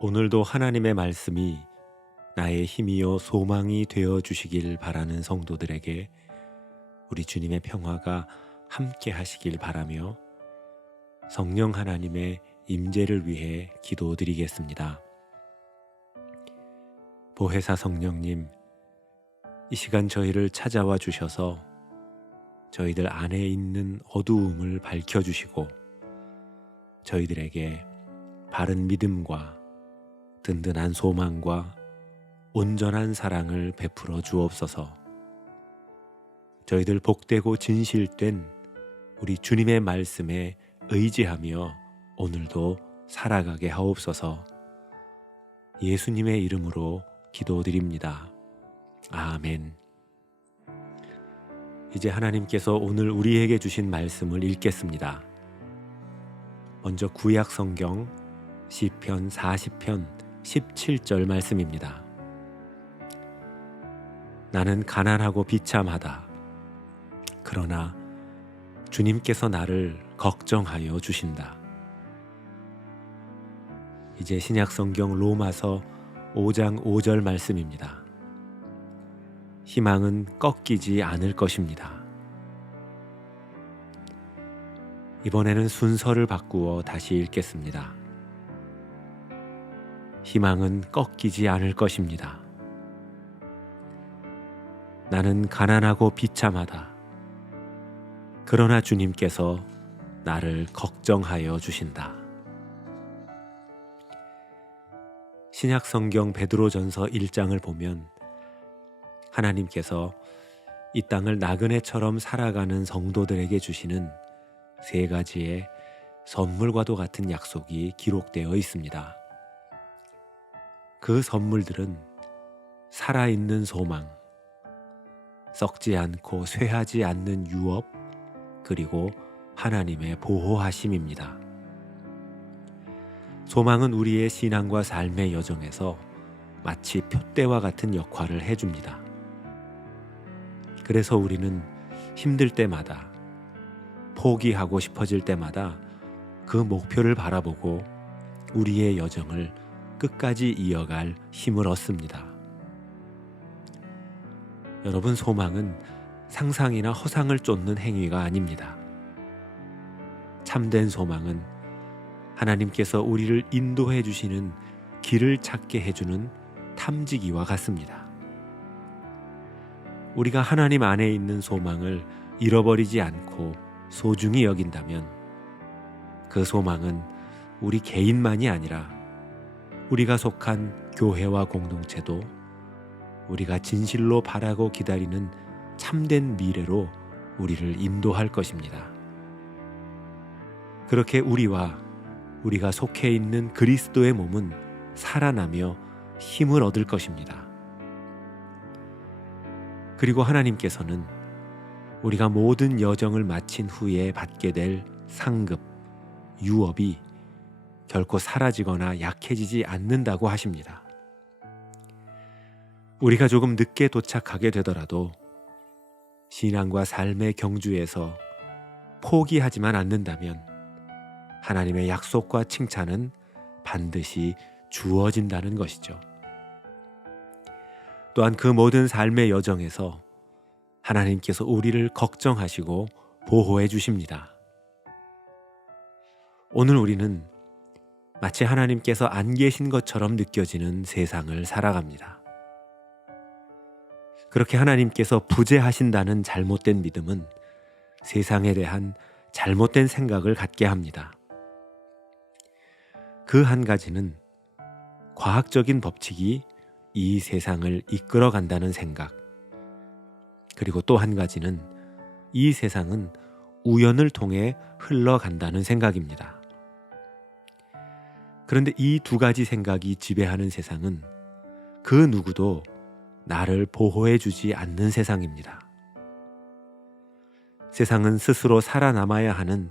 오늘도 하나님의 말씀이 나의 힘이요 소망이 되어 주시길 바라는 성도들에게 우리 주님의 평화가 함께 하시길 바라며 성령 하나님의 임재를 위해 기도드리겠습니다. 보혜사 성령님, 이 시간 저희를 찾아와 주셔서 저희들 안에 있는 어두움을 밝혀주시고 저희들에게 바른 믿음과 든든한 소망과 온전한 사랑을 베풀어 주옵소서. 저희들 복되고 진실된 우리 주님의 말씀에 의지하며 오늘도 살아가게 하옵소서. 예수님의 이름으로 기도드립니다. 아멘. 이제 하나님께서 오늘 우리에게 주신 말씀을 읽겠습니다. 먼저 구약 성경 시편 40편 17절 말씀입니다. 나는 가난하고 비참하다. 그러나 주님께서 나를 걱정하여 주신다. 이제 신약 성경 로마서 5장 5절 말씀입니다. 희망은 꺾이지 않을 것입니다. 이번에는 순서를 바꾸어 다시 읽겠습니다. 희망은 꺾이지 않을 것입니다. 나는 가난하고 비참하다. 그러나 주님께서 나를 걱정하여 주신다. 신약 성경 베드로전서 1장을 보면 하나님께서 이 땅을 나그네처럼 살아가는 성도들에게 주시는 세 가지의 선물과도 같은 약속이 기록되어 있습니다. 그 선물들은 살아있는 소망, 썩지 않고 쇠하지 않는 유업, 그리고 하나님의 보호하심입니다. 소망은 우리의 신앙과 삶의 여정에서 마치 표대와 같은 역할을 해줍니다. 그래서 우리는 힘들 때마다, 포기하고 싶어질 때마다 그 목표를 바라보고 우리의 여정을 끝까지 이어갈 힘을 얻습니다. 여러분, 소망은 상상이나 허상을 쫓는 행위가 아닙니다. 참된 소망은 하나님께서 우리를 인도해 주시는 길을 찾게 해주는 탐지기와 같습니다. 우리가 하나님 안에 있는 소망을 잃어버리지 않고 소중히 여긴다면 그 소망은 우리 개인만이 아니라 우리가 속한 교회와 공동체도 우리가 진실로 바라고 기다리는 참된 미래로 우리를 인도할 것입니다. 그렇게 우리가 속해 있는 그리스도의 몸은 살아나며 힘을 얻을 것입니다. 그리고 하나님께서는 우리가 모든 여정을 마친 후에 받게 될 상급, 유업이 결코 사라지거나 약해지지 않는다고 하십니다. 우리가 조금 늦게 도착하게 되더라도 신앙과 삶의 경주에서 포기하지만 않는다면 하나님의 약속과 칭찬은 반드시 주어진다는 것이죠. 또한 그 모든 삶의 여정에서 하나님께서 우리를 걱정하시고 보호해 주십니다. 오늘 우리는 마치 하나님께서 안 계신 것처럼 느껴지는 세상을 살아갑니다. 그렇게 하나님께서 부재하신다는 잘못된 믿음은 세상에 대한 잘못된 생각을 갖게 합니다. 그 한 가지는 과학적인 법칙이 이 세상을 이끌어 간다는 생각, 그리고 또 한 가지는 이 세상은 우연을 통해 흘러간다는 생각입니다. 그런데 이 두 가지 생각이 지배하는 세상은 그 누구도 나를 보호해 주지 않는 세상입니다. 세상은 스스로 살아남아야 하는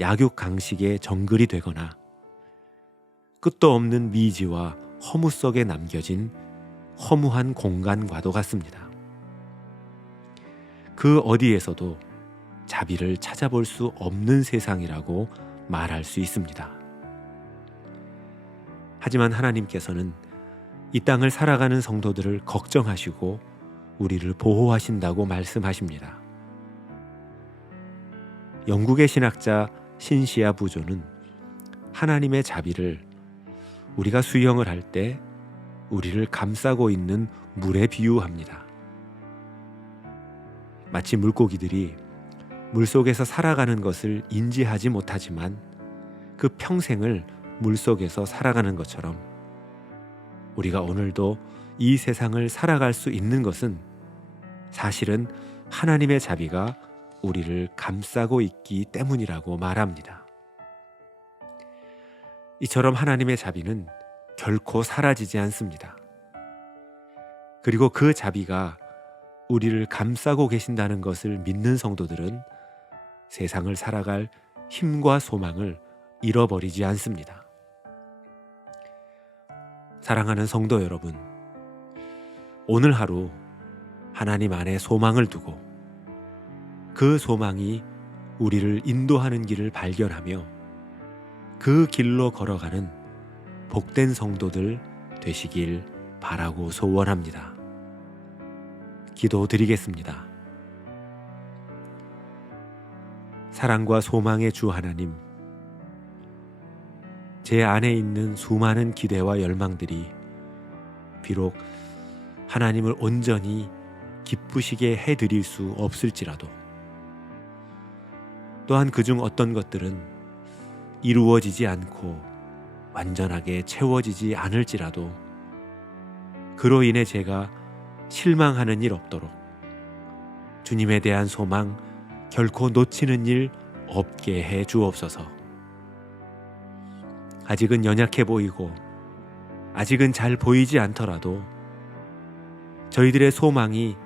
약육강식의 정글이 되거나 끝도 없는 미지와 허무 속에 남겨진 허무한 공간과도 같습니다. 그 어디에서도 자비를 찾아볼 수 없는 세상이라고 말할 수 있습니다. 하지만 하나님께서는 이 땅을 살아가는 성도들을 걱정하시고 우리를 보호하신다고 말씀하십니다. 영국의 신학자 신시아 부조는 하나님의 자비를 우리가 수영을 할 때 우리를 감싸고 있는 물에 비유합니다. 마치 물고기들이 물속에서 살아가는 것을 인지하지 못하지만 그 평생을 물속에서 살아가는 것처럼 우리가 오늘도 이 세상을 살아갈 수 있는 것은 사실은 하나님의 자비가 우리를 감싸고 있기 때문이라고 말합니다. 이처럼 하나님의 자비는 결코 사라지지 않습니다. 그리고 그 자비가 우리를 감싸고 계신다는 것을 믿는 성도들은 세상을 살아갈 힘과 소망을 잃어버리지 않습니다. 사랑하는 성도 여러분, 오늘 하루 하나님 안에 소망을 두고 그 소망이 우리를 인도하는 길을 발견하며 그 길로 걸어가는 복된 성도들 되시길 바라고 소원합니다. 기도드리겠습니다. 사랑과 소망의 주 하나님, 제 안에 있는 수많은 기대와 열망들이 비록 하나님을 온전히 기쁘시게 해드릴 수 없을지라도 또한 그중 어떤 것들은 이루어지지 않고 완전하게 채워지지 않을지라도 그로 인해 제가 실망하는 일 없도록 주님에 대한 소망 결코 놓치는 일 없게 해 주옵소서. 아직은 연약해 보이고 아직은 잘 보이지 않더라도 저희들의 소망이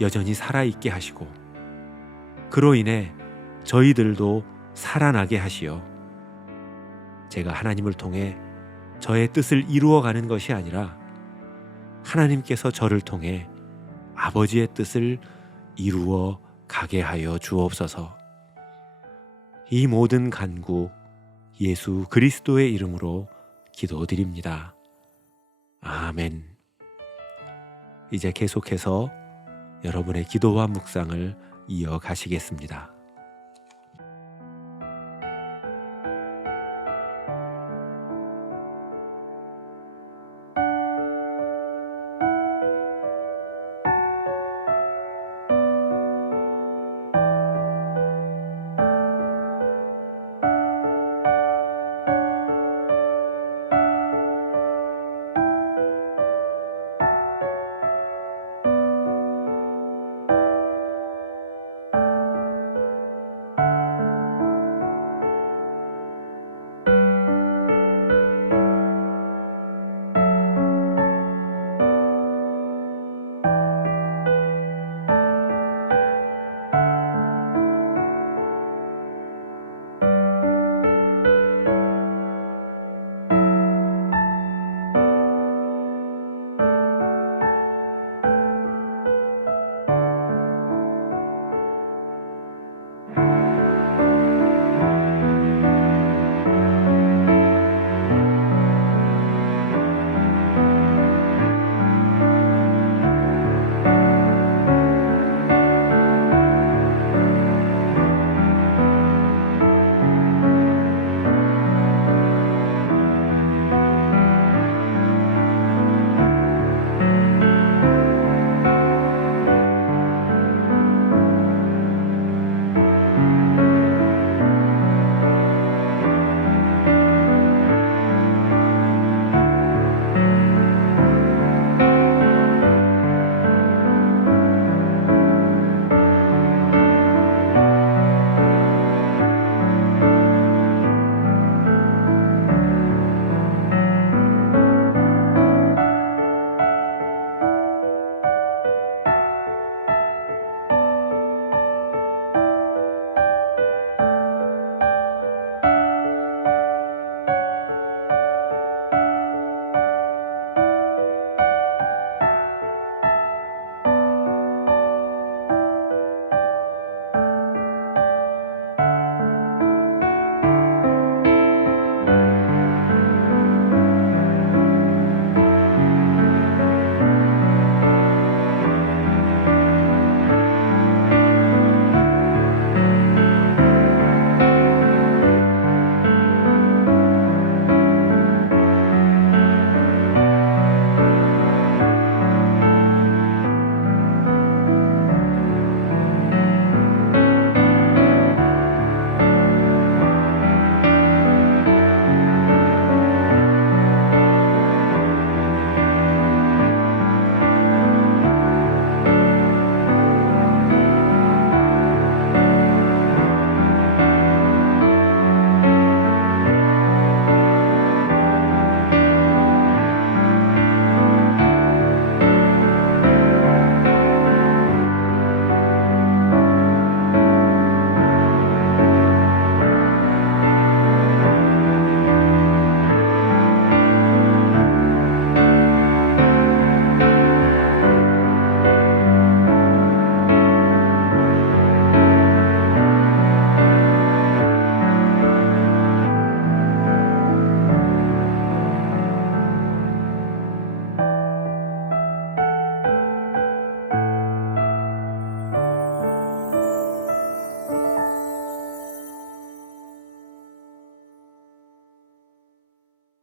여전히 살아있게 하시고 그로 인해 저희들도 살아나게 하시어 제가 하나님을 통해 저의 뜻을 이루어가는 것이 아니라 하나님께서 저를 통해 아버지의 뜻을 이루어 가게 하여 주옵소서. 이 모든 간구 예수 그리스도의 이름으로 기도드립니다. 아멘. 이제 계속해서 여러분의 기도와 묵상을 이어가시겠습니다.